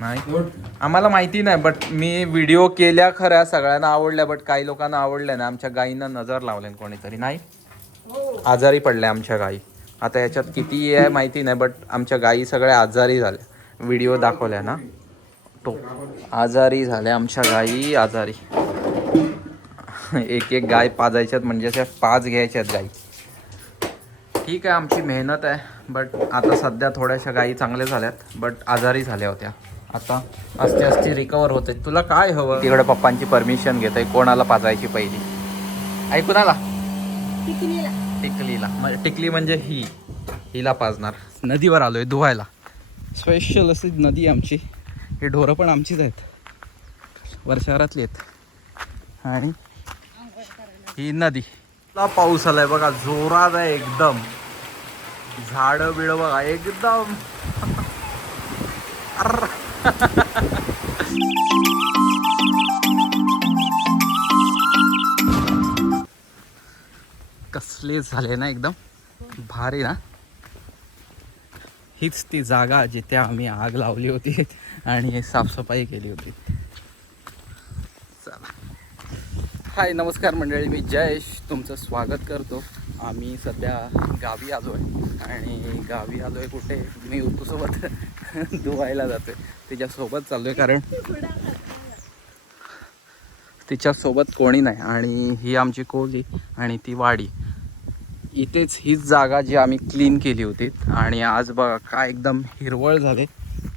नाही. आम्हाला माहिती नाही बट मी व्हिडिओ केल्या खऱ्या सगळ्यांना आवडल्या बट काही लोकांना आवडल्या ना आमच्या गायींना नजर लावले कोणीतरी नाही? आजारी पडल्या आमच्या गायी आता याच्यात किती आहे माहिती नाही बट आमच्या गायी सगळ्या आजारी झाल्या. व्हिडिओ दाखवल्या ना. तो आजारी झाल्या आमच्या गायी आजारी. एक एक गाय पाजायच्यात म्हणजे अशा पाच घ्यायच्यात गायी ठीक आहे आमची मेहनत आहे बट आता सध्या थोड्याशा गायी चांगल्या झाल्यात बट आजारी झाल्या होत्या. आता असते असते रिकवर होते तुला काय हवं? तिकडे पप्पांची परमिशन घेत आहे कोणाला पाजायची पहिली? ऐकून आला टिकलीला. टिकली म्हणजे ही. हिला पाजणार. नदीवर आलोय धुवायला. स्पेशल अशी नदी आमची. ही ढोरं पण आमचीच आहेत. वर्षारातली आहेत. आणि ही नदी. ला पाऊस आलाय बघा जोरात आहे एकदम. झाड बिड बघा एकदम. कसले झाले ना एकदम भारी ना. हीच ती जागा जिथे आम्ही आग लावली होती आणि साफसफाई केली होती. चला. हाय नमस्कार मंडळी मी जयेश तुमचं स्वागत करतो. आम्ही सध्या गावी आलो आहे आणि गावी आलो आहे कुठे? मी उतूसोबत धुवायला जातो आहे तिच्यासोबत चाललो आहे कारण तिच्यासोबत कोणी नाही. आणि ही आमची कोली आणि ती वाडी. इथेच हीच जागा जी आम्ही क्लीन केली होती. आणि आज बघा काय एकदम हिरवळ झाले.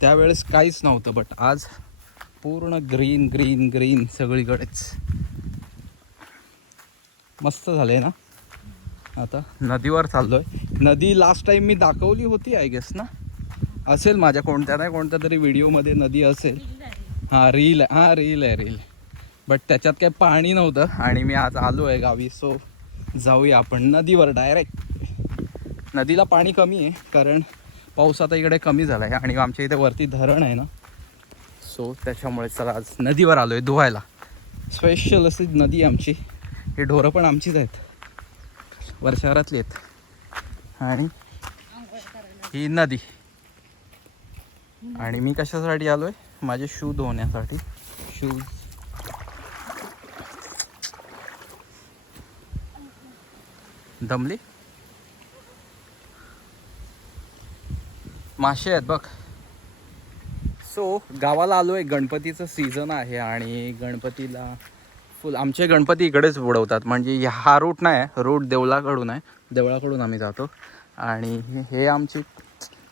त्यावेळेस काहीच नव्हतं बट आज पूर्ण ग्रीन ग्रीन ग्रीन सगळीकडेच. मस्त झाले ना? आता. नदीवर चाललो आहे नदी लास्ट टाईम मी दाखवली होती आय गेस ना? असेल माझ्या कोणत्या ना कोणत्या तरी व्हिडिओमध्ये नदी असेल. हां रील आहे. हां रील आहे रील बट त्याच्यात काही पाणी नव्हतं आणि मी आज आलो आहे गावी. सो जाऊया आपण नदीवर डायरेक्ट नदीला पाणी कमी आहे कारण पाऊस आता इकडे कमी झाला आहे आणि आमच्या इथे वरती धरण आहे ना? सो त्याच्यामुळे चला आज नदीवर आलो आहे धुवायला. स्पेशल अशी नदी आहे आमची. ही ढोरं पण आमचीच आहेत. वर्षारातली आहेत. आणि? ही नदी. आणि मी कशासाठी आलो आहे माझे शू धुवण्यासाठी. शूज दमली मासे आहेत बघ. सो गावाला आलो आहे गणपतीचं सीझन आहे आणि गणपतीला फुल आमचे गणपती इकडेच बुडवतात. म्हणजे हा रूट नाही रूट देवळाकडून आहे. देवळाकडून आम्ही जातो. आणि हे- आमची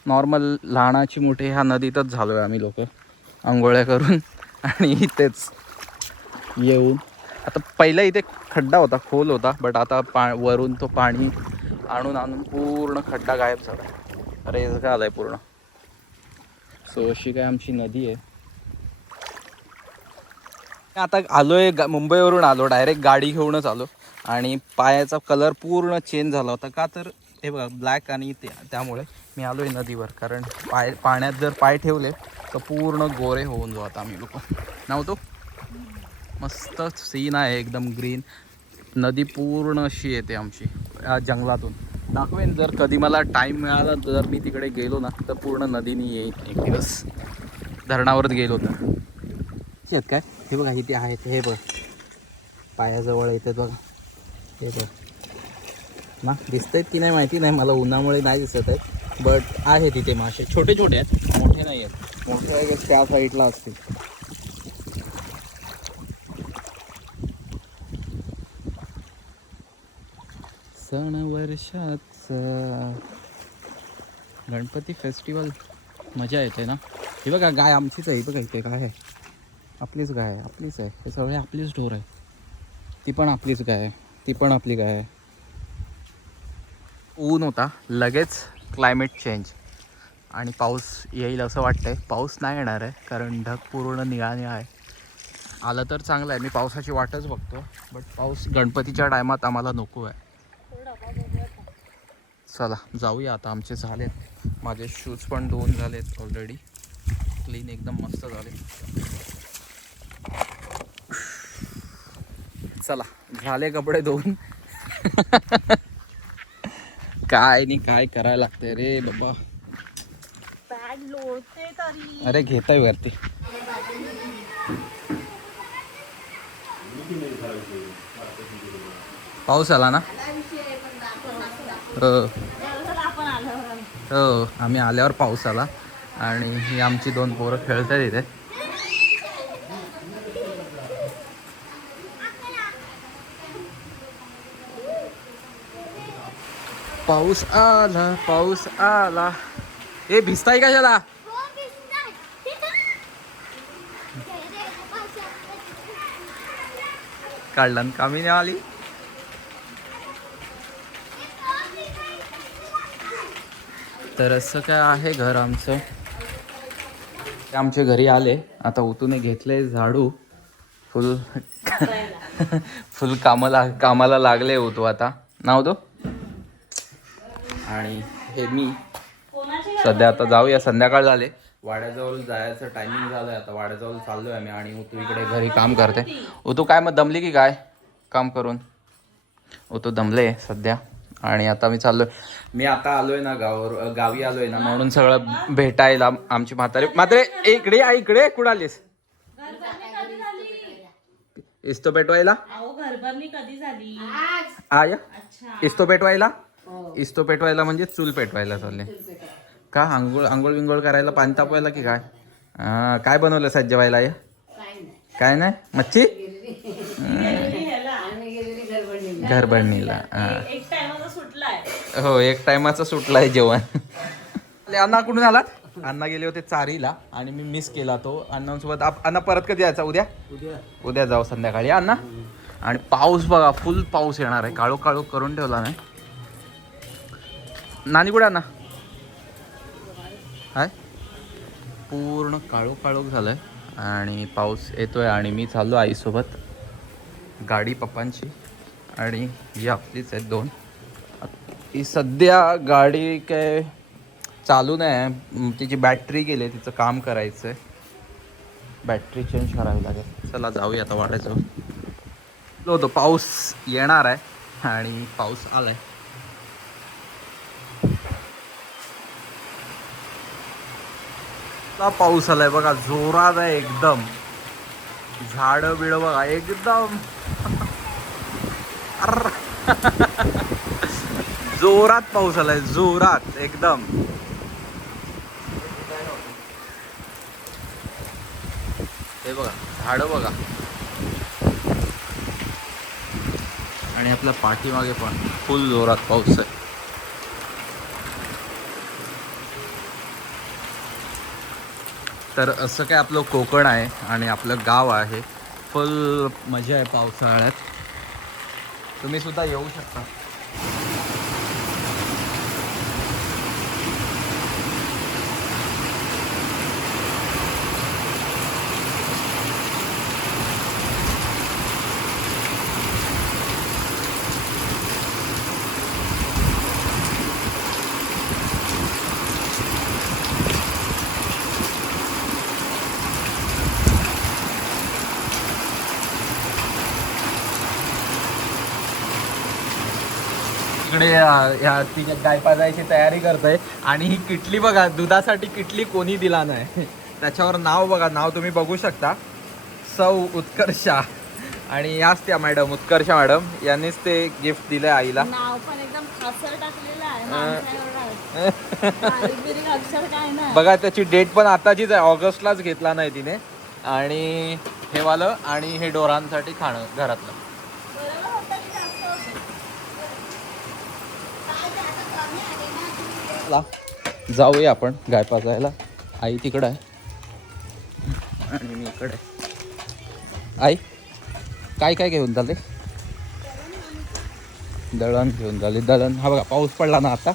नॉर्मल लहानाची मोठी ह्या नदीतच झालो आहे आम्ही लोक. आंघोळ्या करून आणि इथेच येऊन. आता पहिला इथे खड्डा होता खोल होता बट आता पा वरून तो पाणी आणून आणून पूर्ण खड्डा गायब झाला. रेसगा आलाय पूर्ण. सो अशी काय आमची नदी आहे. आता आलोय ग मुंबईवरून आलो डायरेक्ट गाडी घेऊनच आलो. आणि पायाचा कलर पूर्ण चेंज झाला होता. का तर हे बघा ब्लॅक आणि ते त्यामुळे मी आलोय नदीवर. कारण पाय पाण्यात जर पाय ठेवले तर पूर्ण गोरे होऊन जाऊ आता आम्ही लोक. नव्हतो मस्त सीन आहे एकदम ग्रीन नदी पूर्ण अशी येते आमची या जंगलातून. दाखवेन जर कधी मला टाईम मिळाला जर मी तिकडे गेलो ना तर पूर्ण नदीने येईन एक दिवस. धरणावरच गेलो तर. आहेत काय? हे बघा इथे आहेत. हे बघ. पायाजवळ येतात बघा. हे बघ. ना दिसत आहेत की नाही माहिती नाही मला उन्हामुळे नाही दिसत आहेत बट आहे तिथे मासे. छोटे छोटे आहेत मोठे नाही आहेत. मोठे आहे त्या साईडला असतील. सण वर्षाचा. गणपती फेस्टिवल मजा येते ना? हे बघा गाय आमचीच आहे बघा इथे काय आहे. आपलीच गाय आहे आपलीच आहे. हे सगळे आपलीच ढोर आहे ती पण आपलीच गाय आहे. ती पण आपली गाय आहे. ऊन होता. लगेच क्लायमेट चेंज आणि पाऊस येईल असं वाटतंय. पाऊस नाही येणार आहे कारण ढग पूर्ण निळा निळा आहे. आलं तर चांगलं आहे. मी पावसाची वाटच बघतो. बट पाऊस गणपतीच्या टायमात आम्हाला नको आहे. चला जाऊया आता. आमचे झालेत माझे शूज पण दोन झालेत ऑलरेडी क्लीन एकदम मस्त झाले. चला झाले कपडे धुवून. काय नाही काय करायला लागते रे बाबा. अरे घेताय वरती. पाऊस आला ना? हो. हो आम्ही आल्यावर पाऊस आला. आणि ही आमची दोन पोरं खेळतात इथे. पाऊस आला पाऊस आला. ए भिजताय कशाला काढला कामी नाही आली? तर असं काय आहे घर आमचं. ते आमच्या घरी आले. आता उतूने घेतले झाडू. फुल फुल कामाला कामाला लागले होतो आता. नाव तो आणि हे मी. सध्या आता जाऊया संध्याकाळ झाले. वाड्याजवळ जायचं टायमिंग झालंय आता वाड्याजवळ चाललोय आम्ही आणि उतू इकडे घरी काम करते. उतू काय मग दमली की काय काम करून? उतू दमले सध्या आणि आता मी चाललोय. मी आता आलोय ना गावावर गावी आलोय ना म्हणून सगळं भेटायला आमची म्हातारे म्हातारे इकडे इकडे कुठं आलीस? झाली इस्तो पेटवायला अहो घरभरणी कधी झाली? आया अच्छा. इस्तो पेटवायला इस्तो पेटवायला म्हणजे चूल पेटवायला चालले का आंघोळ आंघोळ बिंघोळ करायला पाणी तापवायला की काय? हा, काय बनवलं सात जेवायला या काय नाही. मच्छी. घरभरणीला. हा. एक टायमाचा सुटलाय. हो एक टायमाचं सुटलाय जेवण. अण्णा कुठून आलात? अण्णा गेले होते चारीला आणि मी मिस केला तो. अण्णांसोबत अण्णा परत कधी यायचा? उद्या? उद्या. जाऊ संध्याकाळी. हा, अण्णा आणि पाऊस बघा फुल पाऊस येणार आहे. काळो काळो करून ठेवला नाही. नानी कुठे अण्णा हाय. पूर्ण काळोख काळोख झालंय. आणि पाऊस येतोय आणि मी चाललो आईसोबत. गाडी पप्पांची. आणि ही आपलीच आहेत दोन. ही सध्या गाडी काय चालू नाही आहे. तिची बॅटरी गेली आहे, तिचं काम करायचं आहे बॅटरी चेंज करावी लागेल. चला जाऊया आता वाटायचं होतो पाऊस येणार आहे. आणि पाऊस आलाय. इतका पाऊस आलाय बघा जोरात आहे एकदम. झाड बिड बघा एकदम. जोरात पाऊस आलाय जोरात एकदम. हे बघा झाड बघा. आणि आपल्या पाठीमागे पण फुल जोरात पाऊस आहे. तर असं काय आपलं कोकण आहे आणि आपलं गाव आहे. फुल मजा आहे पावसाळ्यात. तुम्ही सुद्धा येऊ शकता. इकडे अं, या ती गाय पाजायची तयारी करते आणि ही किटली बघा दुधासाठी किटली कोणी दिला नाही. त्याच्यावर नाव बघा नाव तुम्ही बघू शकता. सौ उत्कर्षा. आणि याच त्या मॅडम उत्कर्षा मॅडम यांनीच ते गिफ्ट दिलंय आईला. बघा त्याची डेट पण आताचीच आहे. ऑगस्टलाच घेतला नाही तिने. आणि हे वालं आणि हे डोरांसाठी खाणं घरातलं बरोबर होतं की जास्त होतं? ला जाऊया आपण गाय पाजायला. आई तिकडं आहे. आणि मी इकडे. आई काय काय घेऊन चालले दळण घेऊन झाले. दळण हा बघा पाऊस पडला ना आता.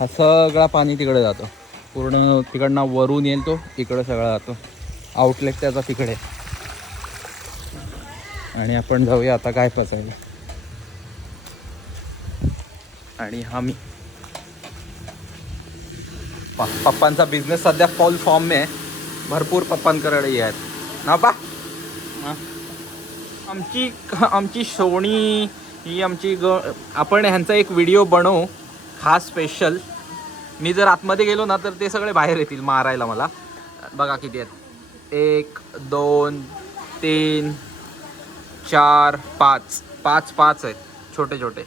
हा सगळा पाणी तिकडे जातो. पूर्ण तिकडनं वरून येईल तो इकडं सगळा जातो. आउटलेट त्याचा तिकडे. आणि आपण जाऊया आता काय पचायला आणि हा मी प- पप्पांचा बिझनेस सध्या फॉल फॉर्म में आहे भरपूर पप्पांकडे आहेत. ना पा? आमची आमची सोणी ही आमची ग आपण ह्यांचा एक व्हिडिओ बनवू. खास स्पेशल मी जर आतमध्ये गेलो ना तर ते सगळे बाहेर येतील मारायला मला. बघा किती आहेत. एक दोन तीन चार पाच. पाच पाच आहेत. छोटे छोटे.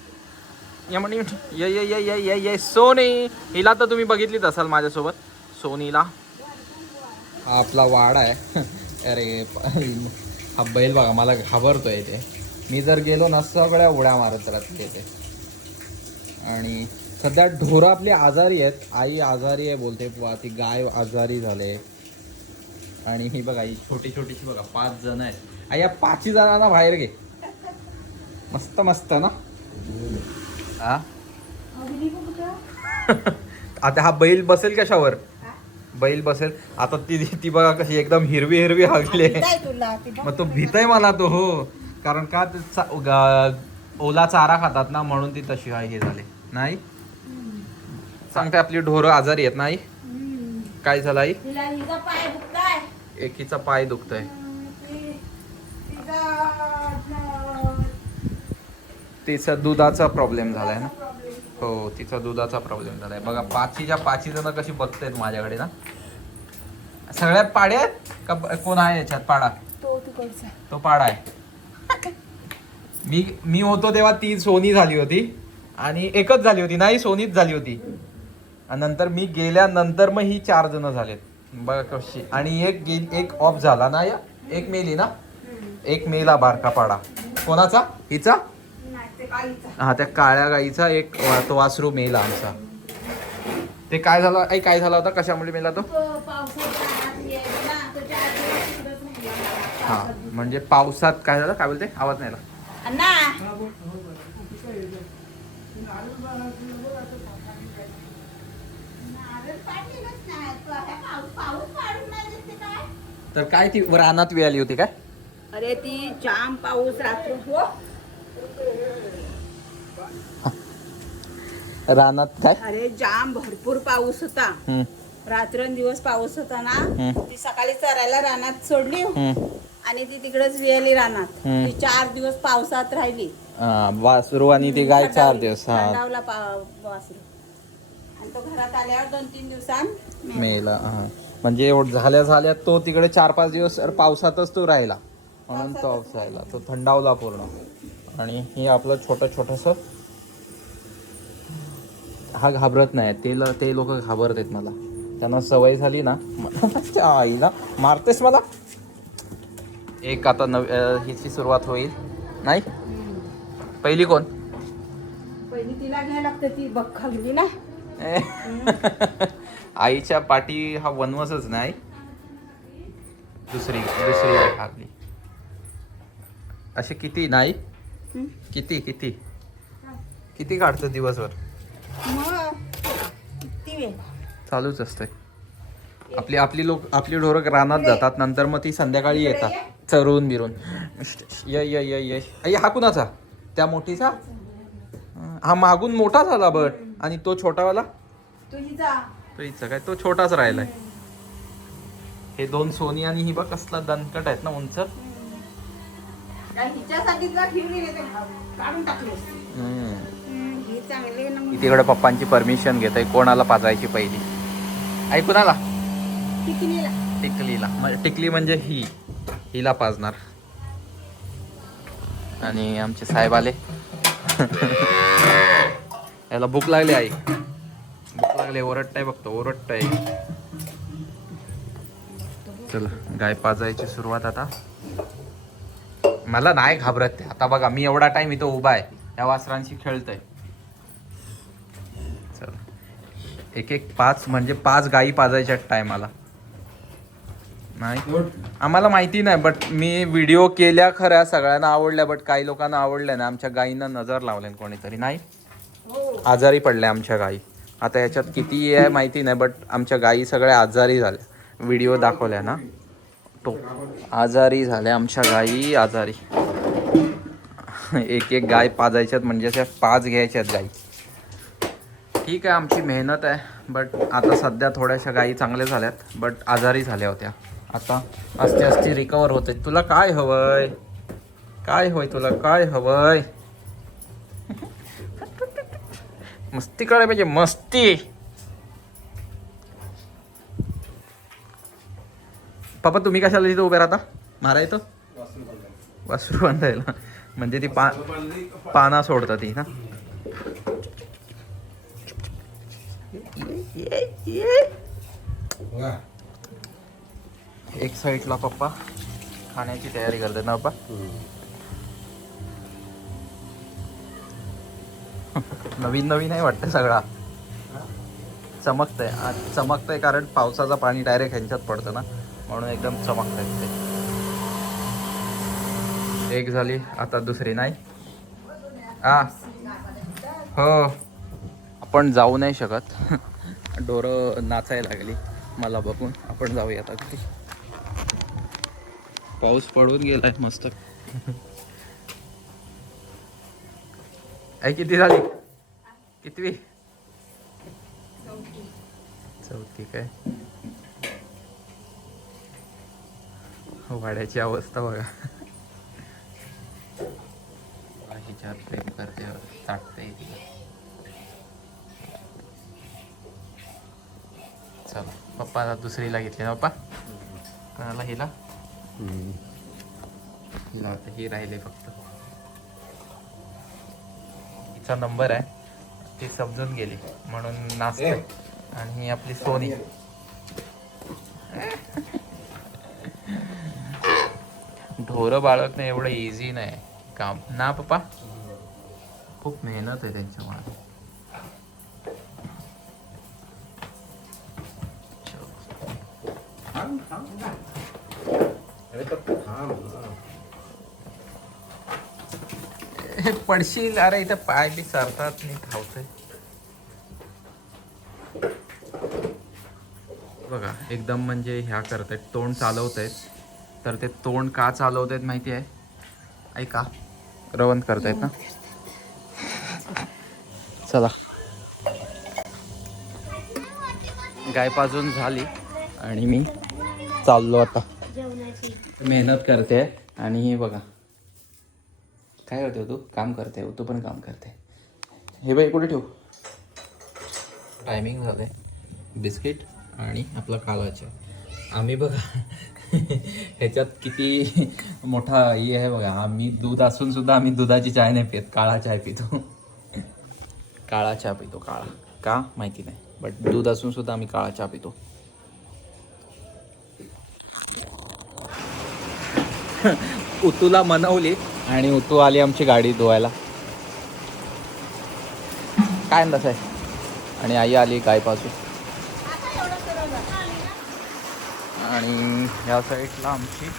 या म्हणे ये ये ये ये ये ये सोनी. हिला तर तुम्ही बघितलीच असाल माझ्यासोबत. सोनीला. हा आपला वाडा आहे. अरे हा बैल बघा मला घाबरतोय ते. मी जर गेलो ना सगळ्या उड्या मारत राहते ते. आणि सध्या ढोरं आपली आजारी आहेत. आई आजारी आहे बोलते बुवा ती गाय आजारी झाले. आणि ही बघा ही छोटी छोटीशी बघा पाच जण आहेत. आई या पाचही जणांना बाहेर घे. मस्त मस्त ना? आ? आता हा बैल बसेल कशावर? बैल बसेल. आता ती ती बघा कशी एकदम हिरवी हिरवी हागली. आहे तुला मग तो भीतय मला तो हो. कारण का ते चा- गा- ओला चारा खातात ना म्हणून ती तशी आहे हे झाले. नाही? सांगते आपली ढोरं आजारी आहेत नाही? काय झालं आई? तिला हिचा पाय दुखताय एकीचा पाय दुखतोय तिचा दुधाचा प्रॉब्लेम झालाय ना? हो तिचा दुधाचा प्रॉब्लेम झालाय. बघा पाचीच्या पाची जण कशी बघतायत माझ्याकडे ना? सगळ्यात पाड्या आहेत का कोण आहे याच्यात? पाडा. तो तो पाडा आहे. मी मी होतो तेव्हा ती सोनी झाली होती. आणि एकच झाली होती. नाही सोनीच झाली होती. आणि नंतर मी गेल्यानंतर मग ही चार जण झालेत. बघा कशी. आणि एक गे एक ऑफ झाला ना या? एक मेली ना? एक मेला बारका पाडा. कोणाचा? हिचा? हा त्या काळ्या गाईचा एक तो वासरू मेला आमचा. ते काय झालं? ऐ काय झाला होता? कशामुळे मेला तो? हा म्हणजे पावसात काय झालं? काय बोलते? आवाज नाही तर काय ती रानात वेळ आली होती काय? अरे ती जाम पाऊस रात्र हो. रानात काय? अरे जाम भरपूर पाऊस होता. हम्म, रात्रंदिवस पाऊस होता ना. हम्म. ती सकाळी चरायला रानात सोडली. हम्म. आणि ती तिकडेच वेळली रानात. हम्म. ती चार दिवस पावसात राहिली. हा, वासरू आणि ती गाय चार दिवस हा. थंडावला पा- वासरू. आणि तो घरात आल्यावर दोन तीन दिवसां मेला. हा. म्हणजे एवढं झाल्या झाल्या तो तिकडे चार पाच दिवस पावसातच तो राहिला. म्हणून तो राहिला. तो थंडावला पूर्ण. आणि हे आपलं छोटं छोटस हा घाबरत नाही. ते ल- ते लोक घाबरत आहेत मला. त्यांना सवय झाली ना आईला मारतेस मला? एक आता नव हिची सुरुवात होईल. नाही? पहिली कोण? पहिली तिला घ्यायला लागते ती बघली ना. आईच्या पाठी हा वनवसच नाही. दुसरी दुसरी आपली. असे किती नाही. किती किती? किती काढतो दिवसभर? चालूच असते आपली आपली लोक आपली ढोरं रानात जातात नंतर मग ती संध्याकाळी येतात. चरून बिरून. य य य हा कुणाचा? त्या मोठीचा? हा मागून मोठा झाला बट. आणि तो छोटावाला? तुझी जा तो हिचा काय? तो छोटाच राहिलाय. हे दोन सोनी आणि ही बघ कसला दणकट आहेत ना उंच. काय हिच्यासाठी जर ठेवली नाही तर काढून टाकली हम्म. तिकडे पप्पांची परमिशन घेत आहे कोणाला पाजायची पहिली? आई कुणाला? टिकलीला. टिकली म्हणजे ही. हिला पाजणार. आणि आमचे साहेब आले याला भूक लागली आई. भूक लागली ओरडताय बघतो ओरडताय. चला गाय पाजायची सुरुवात आता. मला नाही घाबरत आता बघा मी एवढा टाइम इथं उभा आहे. या वासरांशी खेळतय चला एक एक पाच म्हणजे पाच गायी पाजायच्या टायमाला. नाही. आम्हाला माहिती नाही बट मी व्हिडिओ केल्या खऱ्या सगळ्यांना आवडल्या बट काही लोकांना आवडल्या ना आमच्या गायींना नजर लावले कोणीतरी नाही? आजारी पडल्या आमच्या गायी आता याच्यात किती आहे माहिती नाही बट आमच्या गायी सगळ्या आजारी झाल्या. व्हिडिओ दाखवल्या ना. तो. आजारी झाल्या आमच्या गायी आजारी. एक एक गाय पाजायच्यात म्हणजे अशा पाच घ्यायच्यात गायी ठीक आहे आमची मेहनत आहे बट आता सध्या थोड्याशा गायी चांगल्या झाल्यात बट आजारी झाल्या होत्या. आता असते असते रिकवर होते तुला काय हवंय? काय होय तुला? काय हवंय? मस्ती करायला पाहिजे मस्ती! पप्पा तुम्ही कशाला तिथे उभे राहता? मारा येतो वासरू बांधायला. म्हणजे ती पा पाना सोडतात ती ना एक साईडला पप्पा खाण्याची तयारी करते ना पप्पा. नवीन नवीन आहे वाटतं सगळा. चमकतंय. चमकतंय कारण पावसाचं पाणी डायरेक्ट ह्यांच्यात पडतं ना. म्हणून एकदम चमकतंय ते. एक झाली आता दुसरी नाही. हा हो. आपण जाऊ नाही शकत. डोरं नाचायला लागली. मला बघून आपण जाऊया आता घरी. पाऊस पडून गेलाय मस्त. आई किती झाली? कितवी? चौथी. काय? वाड्याची अवस्था बघा. हिच्यावर प्रेम करते ताटते चला. पप्पाला दुसरीला घेतली ना पप्पा? कोणाला हिला? हिला आता ही राहिले फक्त. हिचा नंबर आहे. ती समजून गेली. म्हणून नाचते. आणि ही आपली सोनी. ढोरं बाळगणं एवढं इझी नाही. काम. ना पप्पा? खूप मेहनत आहे हे पडशील अरे इथं पाय बी सरतात मी धावतंय. बघा एकदम म्हणजे ह्या करतायत तोंड चालवत आहेत तर ते तोंड का चालवत आहेत माहिती आहे ऐका रवंत करतायत ना? चला. गाय पाजून झाली आणि मी चाललो आता. मेहनत करते आणि हे बघा. काय करते हो तू? काम करते हो, तू पण काम करते. हे बाई कुठे ठेवू? टायमिंग झालंय. बिस्किट आणि आपला कालाचा आम्ही बघा. ह्याच्यात किती मोठा हे आहे बघा. आम्ही दूध असून सुद्धा आम्ही दुधाची चाय नाही पित काळा चाय पितो. काळा चहा पितो काळा. का? माहिती नाही. बट दूध असून सुद्धा आम्ही काळा चहा पितो. उतूला मनवली आणि उतू आली आमची गाडी धुवायला. काय अंदाज आहे? आणि आई आली गायपासून आणि या साईडला आमची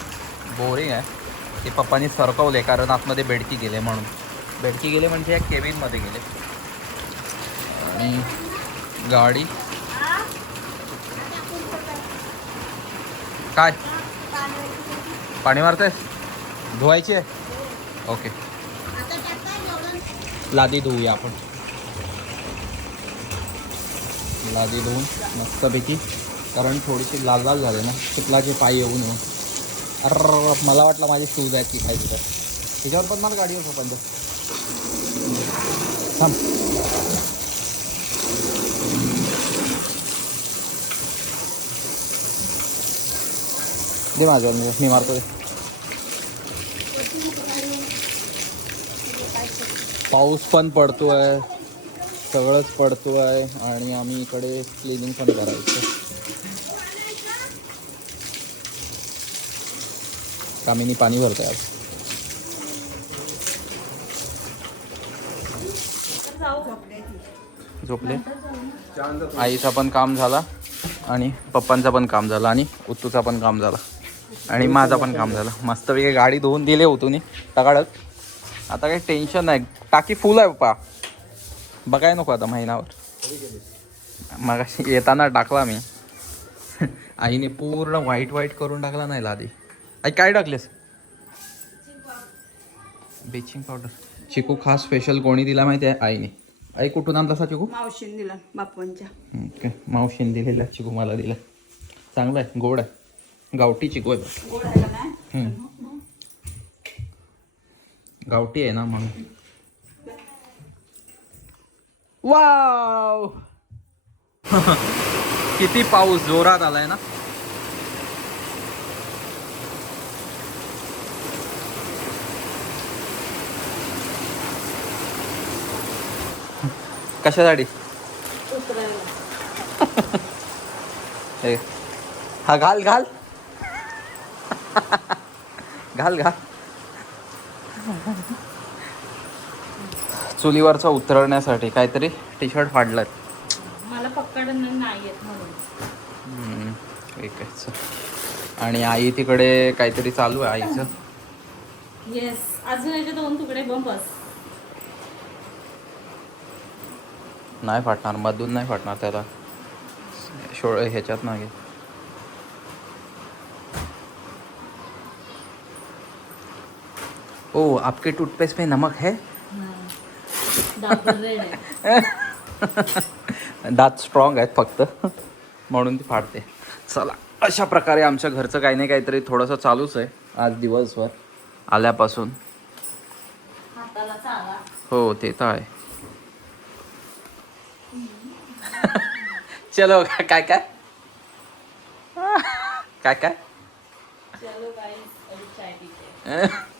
बोरिंग आहे. ते पप्पानी सरकवले कारण आतमध्ये बेडकी गेले म्हणून. बेडकी गेले म्हणजे या केबिनमध्ये गेले. आणि गाडी काय? पाणी मारतेस? धुवायची आहे? ओके. लादी धुवूया आपण. लादी धुवून मस्तपैकी कारण थोडीशी लाल लाल झाले ना चिखलाचे पाय येऊ नये अर मला वाटलं माझी शूज आहे की काय तिथं त्याच्यावर पण मला गाडीवर पण थांब. दे माझ्या मी मारतो पाऊस पण पडतो आहे सगळंच पडतो आहे आणि आम्ही इकडे क्लिनिंग पण करायचं. कामिनी पाणी भरतो आज. झोपले? आईचा पण काम झाला आणि पप्पांचा पण काम झाला आणि उत्तूचा पण काम झाला. आणि माझा पण काम झालं. मस्तपैकी गाडी धुवून दिले होतो टकाळक आता काही टेन्शन नाही. टाकी फुल आहे पप्पा. बघाय नको आता महिनावर मग येताना टाकला मी. आईने पूर्ण व्हाईट व्हाईट करून टाकला नाही लादी आई काय टाकलेस? बेचिंग पावडर चिकू खास स्पेशल कोणी दिला माहिती आहे आईने. आई कुठून आणला असा चिकू? मावशीने दिला बापांच्या मावशीने दिलेला चिकू मला दिला. चांगला आहे गोड आहे. गावठी चिकू आहे गावठी आहे ना म्हणून. वाव! किती पाऊस जोरात आलाय ना. कशासाठी? हा घाल घाल. घाल घाल. चुलीवरचा उतरवण्यासाठी काहीतरी टी शर्ट फाडलं मला नाही येत म्हणून. ठीक आहे चल. आणि आई तिकडे काहीतरी चालू आहे आईचं? येस अजून याचे दोन तुकडे बस. नाही फाटणार मधून नाही फाटणार त्याला. शो ह्याच्यात नाही. ओ आपके टूथपेस्ट में नमक है? दात स्ट्रॉंग आहेत फक्त. म्हणून ती फाडते. चला अशा प्रकारे आमच्या घरचं काही नाही काहीतरी थोडंसं चालूच आहे आज दिवसभर. आल्यापासून. हो ते तर आहे. चलो काय काय? काय काय?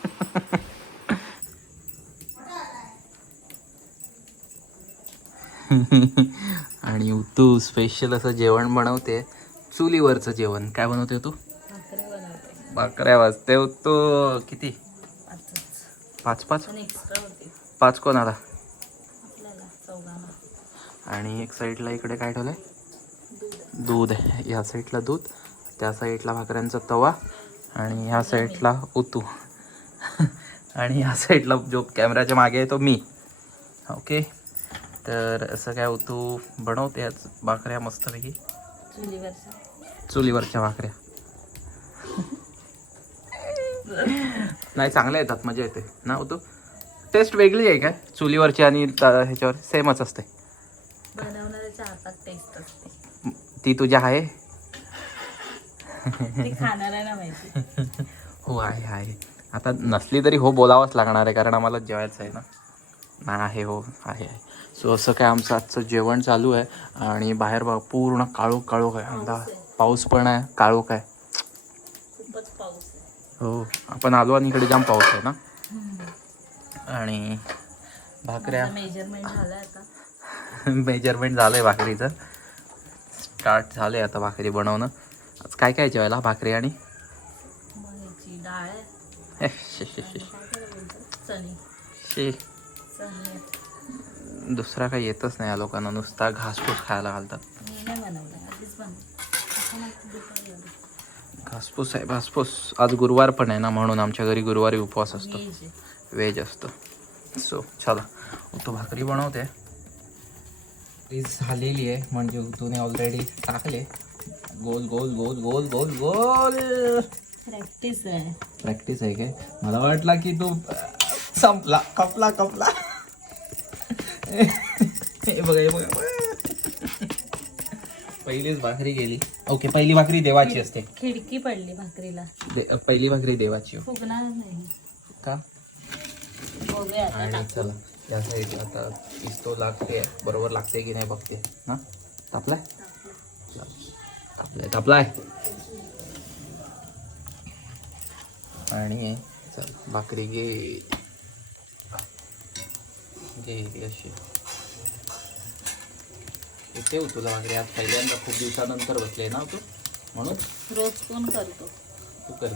आणि तू स्पेशल असं जेवण बनवते. चुलीवरचं जेवण. काय बनवते तू भाकऱ्या वाजते तो किती? पाच पाच? पाच कोणाला? आपल्याला चौघांना. आणि एक साईडला इकडे काय ठेवलंय? दूध दूध आहे. या साईडला दूध त्या साईडला भाकऱ्यांचा तवा आणि ह्या साईडला उतू. आणि ह्या साईडला जो कॅमेऱ्याच्या मागे आहे तो मी. ओके? तर असं काय उतू बनवते आज भाकऱ्या मस्तपैकी. चुलीवरचा चुलीवरच्या भाकऱ्या. नाही चांगल्या येतात मजा येते. ना उतू? टेस्ट वेगळी आहे काय चुलीवरची आणि त- ह्याच्यावर सेमच असते. ती तुझ्या आहे? हो आहे आहे. आता नसली तरी हो बोलावंच लागणार आहे कारण आम्हाला जेवायचं आहे ना. ना आहे हो आहे आहे. सो असं काय आमचं आजचं जेवण चालू आहे आणि बाहेर बघा पूर्ण काळोख काळोख आहे. अंदा पाऊस पण आहे काळोख आहे खूपच पाऊस आहे. हो आपण आलो आणि इकडे जाम पाऊस आहे ना. आणि भाकऱ्या मेजरमेंट झालंय आता. मेजरमेंट झालं आहे भाकरीचं. स्टार्ट झालं आहे आता भाकरी बनवणं. आज काय काय जेवायला? भाकरी आणि मग याची डाळ आहे हे, शे, दुसरा काही येतच नाही या लोकांना नुसता घासपूस खायला घालतात. घासफूस घासपूस आहे घासपूस आज गुरुवार पण आहे ना म्हणून आमच्या घरी गुरुवारी उपवास असतो. व्हेज असतो. सो चला. तो भाकरी बनवते. ती झालेली आहे म्हणजे तुने ऑलरेडी टाकले. गोल गोल गोल गोल गोल गोल. प्रॅक्टिस आहे. प्रॅक्टिस आहे काय? मला वाटला की तू संपला. कपला कपला. हे बघा हे बघा. पहिलीच भाकरी गेली ओके पहिली भाकरी देवाची असते. खिडकी पडली भाकरीला. दे- पहिली भाकरी देवाची. हो. फुगणार नाही. का? बघूया आता आणि टाकू. चला या साईड आता पिस्तो लागते. बरोबर लागते की नाही बघते. ना तापलाय? तापलाय तापलाय. आणि चल भाकरी घे. घे अशी. येते हो तुला भाकरी. आज पहिल्यांदा खूप दिवसानंतर बसले ना तू? म्हणून? रोज कोण करतो. तू कर.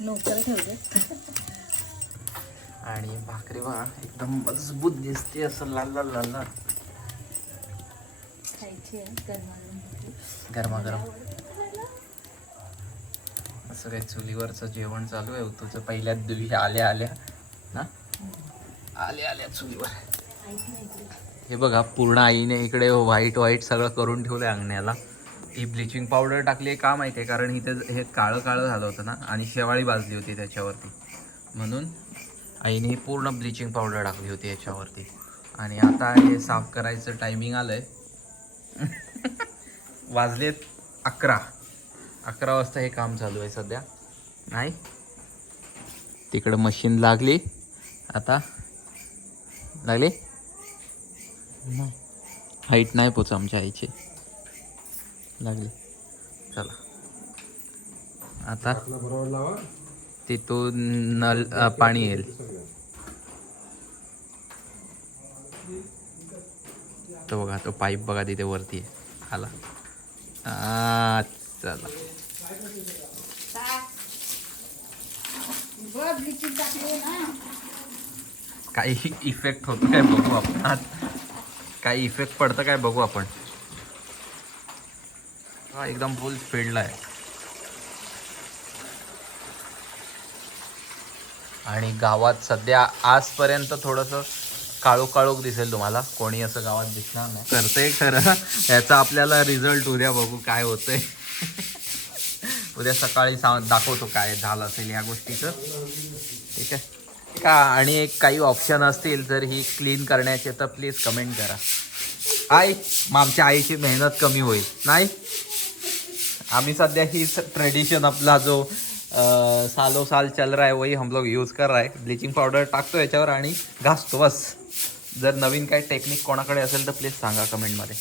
नोकर ठेवते. आणि भाकरी बघा एकदम मजबूत दिसते असं लाल लाल लाल लाल. गरमागरम. असं काही चुलीवरचं जेवण चालू आहे. तुझं पहिल्याच दिवशी आल्या आल्या ना? आल्या आल्या चुलीवर. हे बघा पूर्ण आईने इकडे व्हाईट व्हाईट सगळं करून ठेवलं आहे अंगण्याला. ही ब्लिचिंग पावडर टाकली का माहिती आहे कारण इथे हे काळं काळं झालं होतं ना? आणि शेवाळी भाजली होती त्याच्यावरती. म्हणून आईने पूर्ण ब्लिचिंग पावडर टाकली होती याच्यावरती. आणि आता हे साफ करायचं टायमिंग आलंय. वाजलेत अकरा. अकरा वाजता हे काम चालू आहे सध्या. नाही. तिकडं मशीन लागली. आता लागली? हाईट नाही पोच आमच्या आईची. लागली. चला. आता तिथून नल पाणी येईल. तो बघा तो पाईप बघा तिथे वरती आहे. आला. आ, चला. काही इफेक्ट होतो काय बघू आपण? आज. काही इफेक्ट पडतं काय बघू आपण? हा एकदम फुल स्पीडला आहे. आणि गावात सध्या आजपर्यंत थोडंसं काळोख काळोख दिसेल तुम्हाला. कोणी असं गावात दिसणार नाही. करते खरं. याचा आपल्याला रिझल्ट उद्या बघू काय होतंय. उद्या सकाळी सांग दाखवतो काय झालं असेल या गोष्टीचं. ठीक आहे? का आणि एक काही ऑप्शन असतील जर ही क्लीन करण्याचे तर प्लीज कमेंट करा. आई मग आमच्या आईची मेहनत कमी होईल नाही? आम्ही सध्या ही ट्रेडिशन आपला जो सालो साल चल रहा है वही हम लोग यूज कर रहा है. ब्लिचिंग पावडर टाकतो याच्यावर आणि घासतो बस. जर नवीन काही टेक्निक कोणाकडे असेल तर प्लीज सांगा कमेंटमध्ये